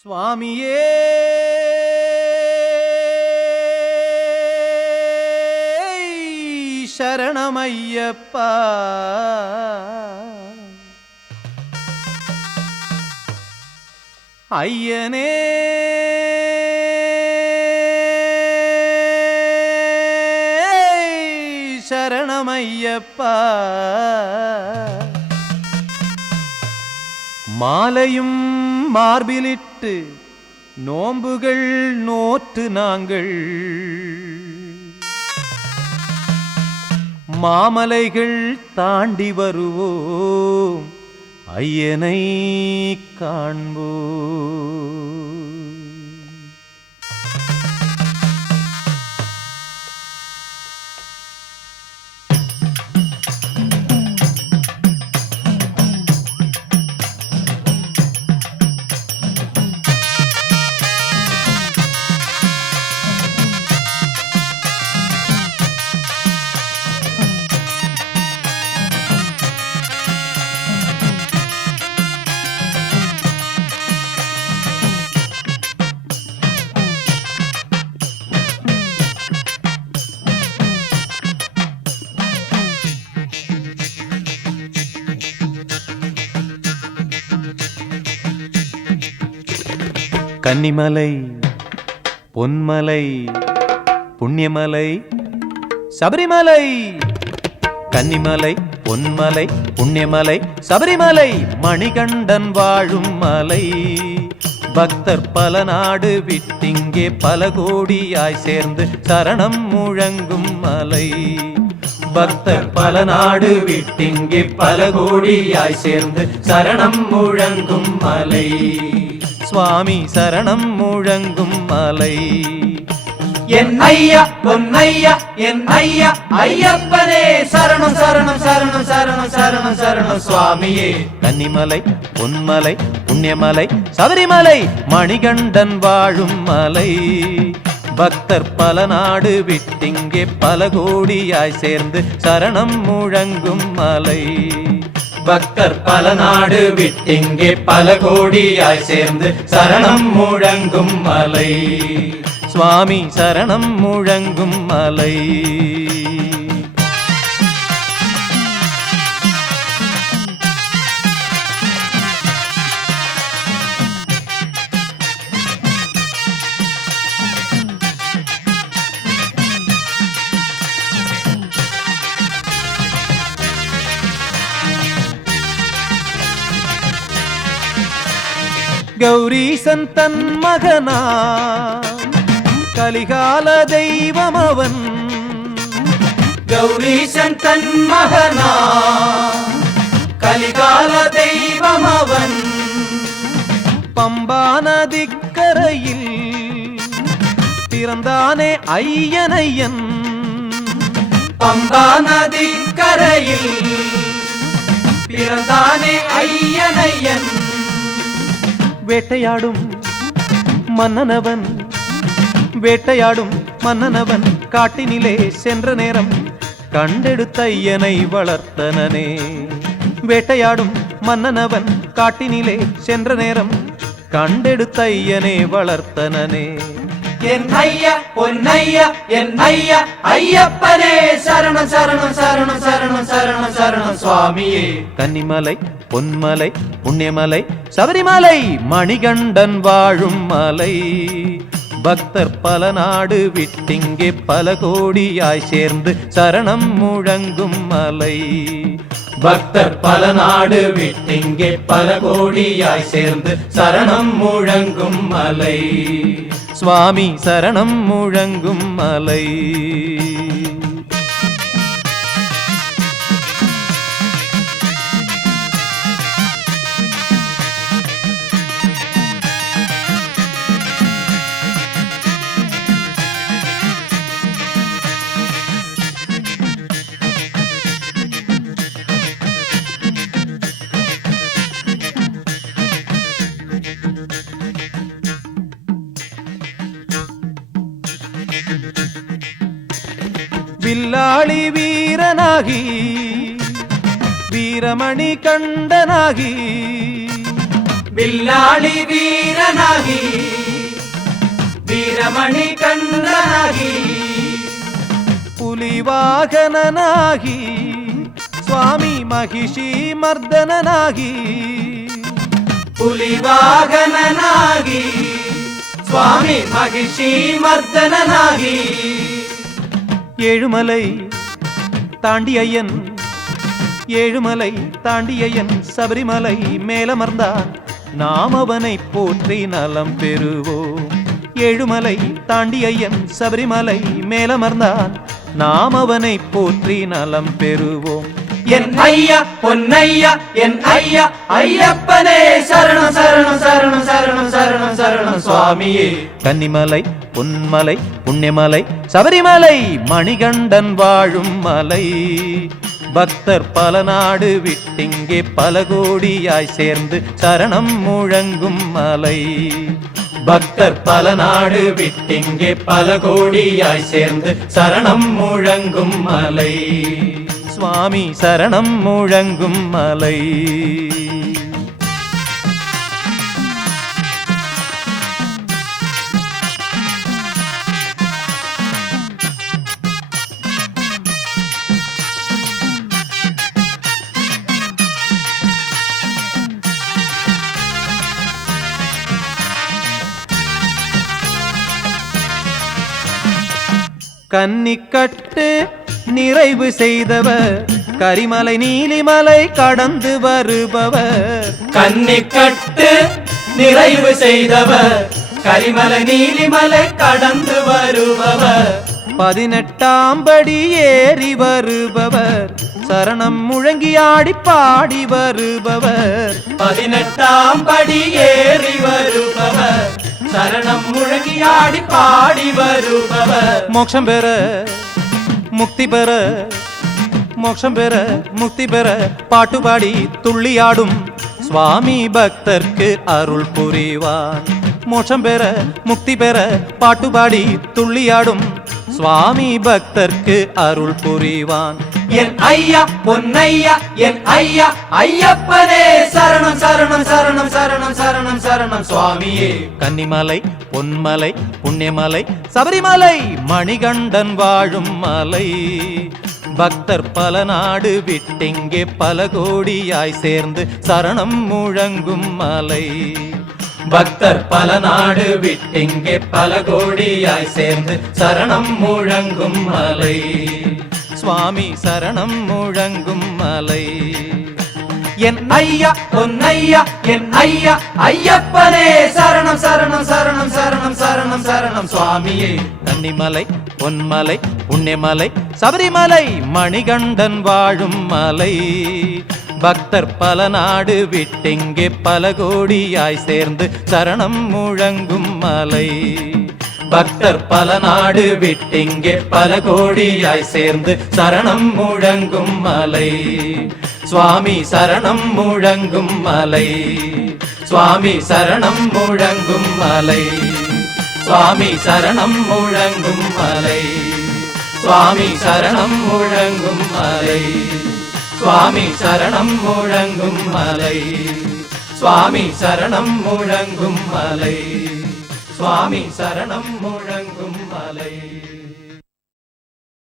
சுவாமியே சரணமையப்பா ஐயனே சரணமையப்பா மாலையும் மார்பிலிட்டு நோன்புகள் நோற்று நாங்கள் மாமலைகள் தாண்டி வருவோம் ஐயனை காண்போம். கன்னிமலை பொன்மலை புண்ணியமலை சபரிமலை. கன்னிமலை பொன்மலை புண்ணியமலை சபரிமலை மணிகண்டன் வாழும் மலை. பக்தர் பல நாடு விட்டிங்கே பல கோடியாய் சேர்ந்து சரணம் முழங்கும் மலை. பக்தர் பல நாடு விட்டிங்கே பல கோடியாய் சேர்ந்து சரணம் முழங்கும் மலை. சுவாமி சரணம் முழங்கும் மலை. என் ஐயா பொன்னையா என் ஐயா ஐயப்பனே சரணம் சரணம் சரணம் சரணம் சரணம் சரணம் சுவாமியே. கன்னிமலை பொன்மலை புண்ணியமலை சபரிமலை மணிகண்டன் வாழும் மலை. பக்தர் பல நாடு விட்டிங்கே பல கோடியாய் சேர்ந்து சரணம் முழங்கும் மலை. பக்தர் பல நாடு விட்டிங்கே பல கோடியாய் சேர்ந்து சரணம் முழங்கும் மலை. சுவாமி சரணம் முழங்கும் மலை. கௌரீசன் தன் மகனா கலிகால தெய்வம் அவன். கௌரீசன் தன் மகனா கலிகால தெய்வம் அவன். பம்பா நதிக்கரையில் பிறந்தானே ஐயனையன். பம்பா நதிக்கரையில் பிறந்தானே ஐயனையன். வேட்டையாடும் மன்னனவன் வேட்டையாடும் மன்னனவன் காட்டினிலே சென்ற நேரம் கண்டெடுத்த ஐயனை வளர்த்தனனே. வேட்டையாடும் மன்னனவன் காட்டினிலே சென்ற நேரம் கண்டெடுத்த ஐயனை வளர்த்தனனே. என் ஐயா பொன்னையா என் ஐயா ஐயப்பனே சரணம் சரணம் சரணம் சரணம் சரணம் சரணம் சுவாமியே. கன்னிமலை பொன்மலை புண்ணியமலை சபரிமலை மணிகண்டன் வாழும் மலை. பக்தர் பல நாடு விட்டிங்கே பல கோடியாய் சேர்ந்து சரணம் முழங்கும் மலை. பக்தர் பல நாடு விட்டிங்கே பல கோடியாய் சேர்ந்து சரணம் முழங்கும் மலை. சுவாமி சரணம் முழங்கும் மலை. வில்லாளி வீரனாகி வீரமணி கண்டனாகி வில்லாளி வீரனாகி வீரமணி கண்டனாகி புலிவாகனனாகி சுவாமி மகிஷி மர்தனனாகி புலிவாகனனாகி சுவாமி மகிஷி மர்தனனாகி ஏழுமலை தாண்டியையன் ஏழுமலை தாண்டியையன் சபரிமலை மேலமர்ந்தான் நாம் அவனை போற்றி நலம் பெறுவோம் ஏழுமலை தாண்டியையன் சபரிமலை மேலமர்ந்தான் நாம் அவனை போற்றி நலம் பெறுவோம் என் ஐயா பொன்னையா என் ஐயா ஐயப்பனே சரணம் சரணம் சரணம் சரணம் சரணம் சரணம் சுவாமியே கன்னிமலை பொன்மலை புண்ணியமலை சபரிமலை மணிகண்டன் வாழும் மலை பக்தர் பல நாடு விட்டிங்கே பல கோடியாய் சேர்ந்து சரணம் முழங்கும் மலை பக்தர் பல நாடு விட்டிங்கே பல கோடியாய் சேர்ந்து சரணம் முழங்கும் மலை சுவாமி சரணம் முழங்கும் மலை கன்னிக்கட்டு நிறைவு செய்தவர் கரிமலை நீலிமலை கடந்து வருபவர் கன்னிக்கட்டு நிறைவு செய்தவர் கரிமலை நீலிமலை கடந்து வருபவர் 18ஆம் படி ஏறி வருபவர் சரணம் முழங்கி ஆடி பாடி வருபவர் 18ஆம் படி ஏறி வருபவர் சரணம் முழங்கி ஆடி பாடி வருபவர் மோட்சம் பெற முக்தி பெற மோட்சம் பெற முக்தி பெற பாட்டுபாடி துள்ளியாடும் சுவாமி பக்தர்க்கு அருள் புரிவார் மோட்சம் பெற முக்தி பெற பாட்டுபாடி துள்ளியாடும் சுவாமி பக்தர்க்கு அருள் புரிவான் என் ஐயா பொன்னையா என் ஐயா ஐயப்பனே சரணம் சரணம் சரணம் சரணம் சரணம் சரணம் சுவாமியே கன்னிமலை பொன்மலை புண்ணியமலை சபரிமலை மணிகண்டன் வாழும் மலை பக்தர் பல நாடு விட்டிங்கே பல கோடியாய் சேர்ந்து சரணம் முழங்கும் மலை பக்தர் பல நாடு விட்டிங்கே பல கோடியாய் சேர்ந்து சரணம் முழங்கும் மலை சுவாமி சரணம் முழங்கும் மலை என் ஐயா பொன்னையா என் ஐயா ஐயப்பனே சரணம் சரணம் சரணம் சரணம் சரணம் சரணம் சுவாமியே கன்னிமலை பொன்மலை புண்ணியமலை சபரிமலை மணிகண்டன் வாழும் மலை பக்தர் பல நாடு விட்டிங்கே பல கோடியாய் சேர்ந்து சரணம் முழங்கும் மலை பக்தர் பல நாடு விட்டிங்கே பல கோடியாய் சேர்ந்து சரணம் முழங்கும் மலை சுவாமி சரணம் முழங்கும் மலை சுவாமி சரணம் முழங்கும் மலை சுவாமி சரணம் முழங்கும் மலை சுவாமி சரணம் முழங்கும் மலை சுவாமி சரணம் முழங்கும் மலை சுவாமி சரணம் முழங்கும் மலை சுவாமி சரணம் முழங்கும் மலை